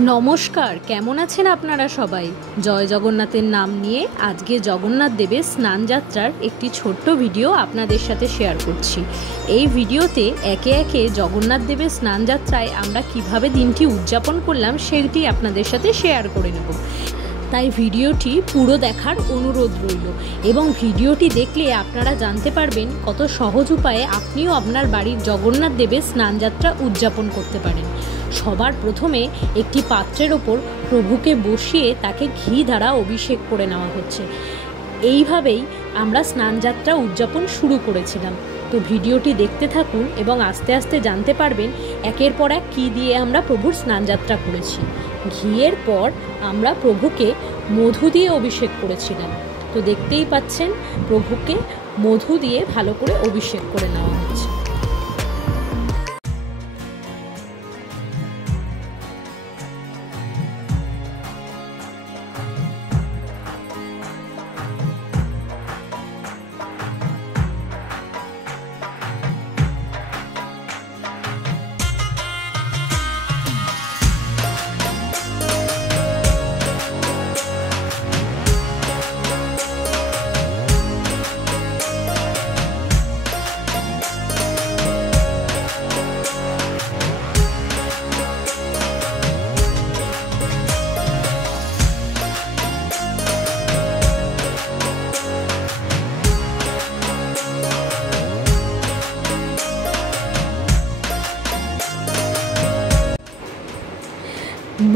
নমস্কার, কেমন আছেন আপনারা সবাই? জয় জগন্নাথের নাম নিয়ে আজকে জগন্নাথ দেবের স্নান যাত্রার একটি ছোট্ট ভিডিও আপনাদের সাথে শেয়ার করছি। এই ভিডিওতে একে একে জগন্নাথ দেবের স্নান যাত্রায় আমরা কিভাবে দিনটি উদযাপন করলাম সেটি আপনাদের সাথে শেয়ার করে নেব। তাই ভিডিওটি পুরো দেখার অনুরোধ রইল এবং ভিডিওটি দেখলে আপনারা জানতে পারবেন কত সহজ উপায়ে আপনিও আপনার বাড়ির জগন্নাথ দেবের স্নানযাত্রা উদযাপন করতে পারেন। সবার প্রথমে একটি পাত্রের ওপর প্রভুকে বসিয়ে তাকে ঘি দ্বারা অভিষেক করে নেওয়া হচ্ছে। এইভাবেই আমরা স্নানযাত্রা উদযাপন শুরু করেছিলাম। তো ভিডিওটি দেখতে থাকুন এবং আস্তে আস্তে জানতে পারবেন একের পর এক কী দিয়ে আমরা প্রভুর স্নানযাত্রা করেছি। ঘিয়ের পর আমরা প্রভুকে মধু দিয়ে অভিষেক করেছিলাম। তো দেখতেই পাচ্ছেন প্রভুকে মধু দিয়ে ভালো করে অভিষেক করে নেওয়া হচ্ছে।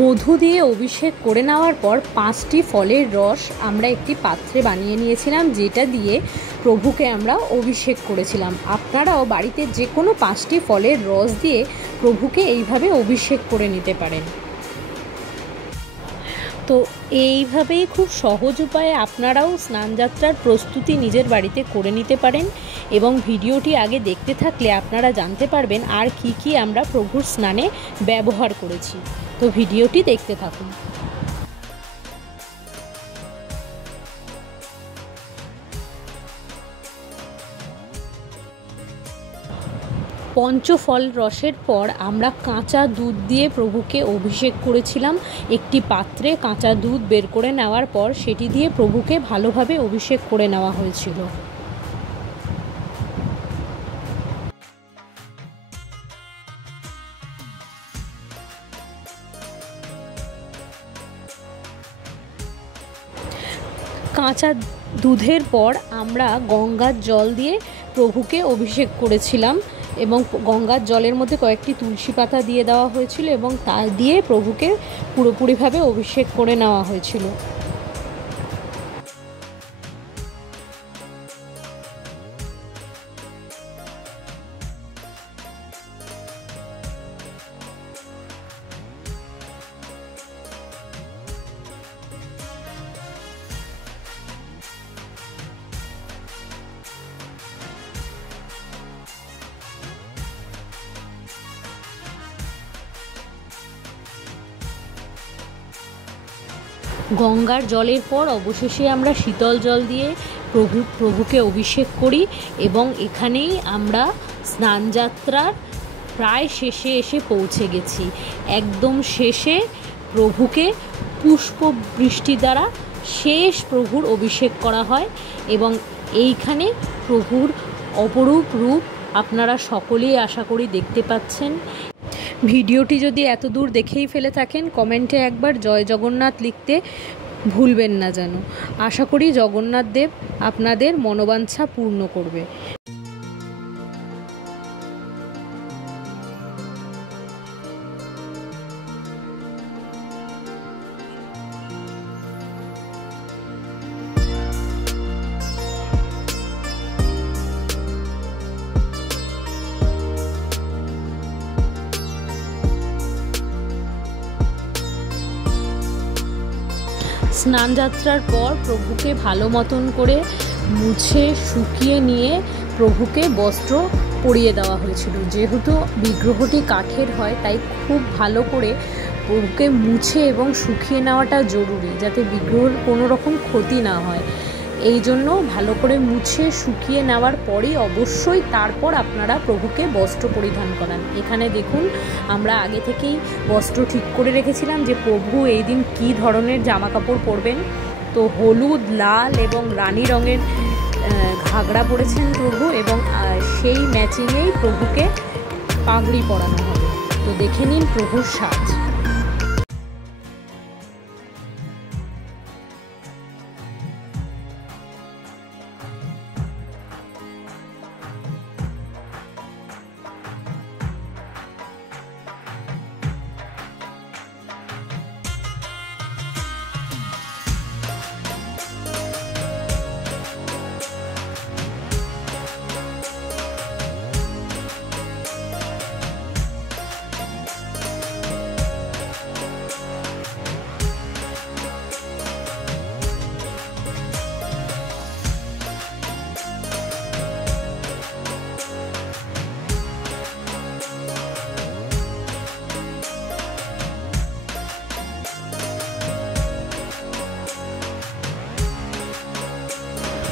মধু দিয়ে অভিষেক করে নেওয়ার পর 5টি ফলের রস আমরা একটি পাত্রে বানিয়ে নিয়েছিলাম, যেটা দিয়ে প্রভুকে আমরা অভিষেক করেছিলাম। আপনারাও বাড়িতে যে কোনো 5টি ফলের রস দিয়ে প্রভুকে এইভাবে অভিষেক করে নিতে পারেন। তো এইভাবেই খুব সহজ উপায়ে আপনারাও স্নানযাত্রার প্রস্তুতি নিজের বাড়িতে করে নিতে পারেন এবং ভিডিওটি আগে দেখতে থাকলে আপনারা জানতে পারবেন আর কি কি আমরা প্রভুর স্নানে ব্যবহার করেছি। তো ভিডিওটি দেখতে থাকুন। পঞ্চফল রসের পর আমরা কাঁচা দুধ দিয়ে প্রভুকে অভিষেক করেছিলাম। একটি পাত্রে কাঁচা দুধ বের করে নেওয়ার পর সেটি দিয়ে প্রভুকে ভালোভাবে অভিষেক করে নেওয়া হয়েছিল। কাঁচা দুধের পর আমরা গঙ্গার জল দিয়ে প্রভুকে অভিষেক করেছিলাম এবং গঙ্গার জলের মধ্যে কয়েকটি তুলসী পাতা দিয়ে দেওয়া হয়েছিল এবং তা দিয়ে প্রভুকে পুরোপুরিভাবে অভিষেক করে নেওয়া হয়েছিল। গঙ্গার জলের পর অবশেষে আমরা শীতল জল দিয়ে প্রভুকে অভিষেক করি এবং এখানেই আমরা স্নানযাত্রার প্রায় শেষে এসে পৌঁছে গেছি। একদম শেষে প্রভুকে পুষ্প বৃষ্টি দ্বারা শেষ প্রভুর অভিষেক করা হয় এবং এইখানে প্রভুর অপরূপ রূপ আপনারা সকলেই আশা করি দেখতে পাচ্ছেন। ভিডিওটি যদি এত দূর দেখেই ফেলে থাকেন, কমেন্টে একবার জয় জগন্নাথ লিখতে ভুলবেন না যেন। আশা করি জগন্নাথ দেব আপনাদের মনোবাঞ্ছা পূর্ণ করবে। স্নানযাত্রার পর প্রভুকে ভালো মতন করে মুছে শুকিয়ে নিয়ে প্রভুকে বস্ত্র পরিয়ে দেওয়া হয়েছিল। যেহেতু বিগ্রহটি কাঠের হয় তাই খুব ভালো করে প্রভুকে মুছে এবং শুকিয়ে নেওয়াটা জরুরি, যাতে বিগ্রহের কোনো রকম ক্ষতি না হয়। এই জন্য ভালো করে মুছে শুকিয়ে নেওয়ার পরেই অবশ্যই তারপর আপনারা প্রভুকে বস্ত্র পরিধান করান। এখানে দেখুন আমরা আগে থেকেই বস্ত্র ঠিক করে রেখেছিলাম যে প্রভু এই দিন কী ধরনের জামা কাপড় পরবেন। তো হলুদ, লাল এবং রানী রঙের ঘাগরা পরেছেন প্রভু, এবং সেই ম্যাচিংয়েই প্রভুকে পাগড়ি পরানো হবে। তো দেখে নিন প্রভুর সাজ।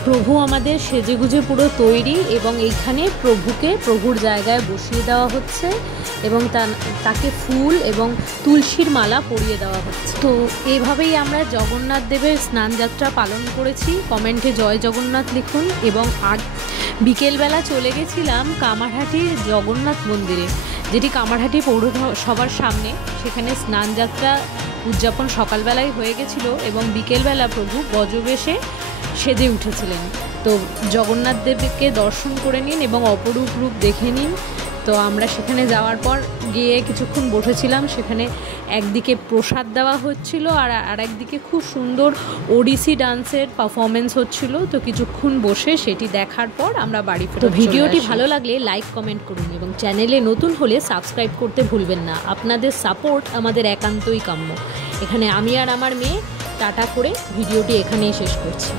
প্রভু আমাদের সেজেগুজে পুরো তৈরি, এবং এইখানে প্রভুকে প্রভুর জায়গায় বসিয়ে দেওয়া হচ্ছে এবং তাকে ফুল এবং তুলসীর মালা পরিয়ে দেওয়া হচ্ছে। তো এভাবেই আমরা জগন্নাথ দেবের স্নানযাত্রা পালন করেছি। কমেন্টে জয় জগন্নাথ লিখুন। এবং বিকেলবেলা চলে গেছিলাম কামারহাটির জগন্নাথ মন্দিরে, যেটি কামারহাটি পৌরসভার সামনে। সেখানে স্নানযাত্রা উদযাপন সকালবেলায় হয়ে গেছিলো এবং বিকেলবেলা প্রভু গজবেশে সেজে উঠেছিলেন। তো জগন্নাথ দেবকে দর্শন করে নিন এবং অপরূপ রূপ দেখে নিন। তো আমরা সেখানে যাওয়ার পর গিয়ে কিছুক্ষণ বসেছিলাম। সেখানে একদিকে প্রসাদ দেওয়া হচ্ছিল আর একদিকে খুব সুন্দর ওডিসি ডান্সের পারফরমেন্স হচ্ছিল। তো কিছুক্ষণ বসে সেটি দেখার পর আমরা বাড়ি ফিরে। তো ভিডিওটি ভালো লাগলে লাইক কমেন্ট করুন এবং চ্যানেলে নতুন হলে সাবস্ক্রাইব করতে ভুলবেন না। আপনাদের সাপোর্ট আমাদের একান্তই কাম্য। এখানে আমি আর আমার মেয়ে টাটা করে ভিডিওটি এখানেই শেষ করছি।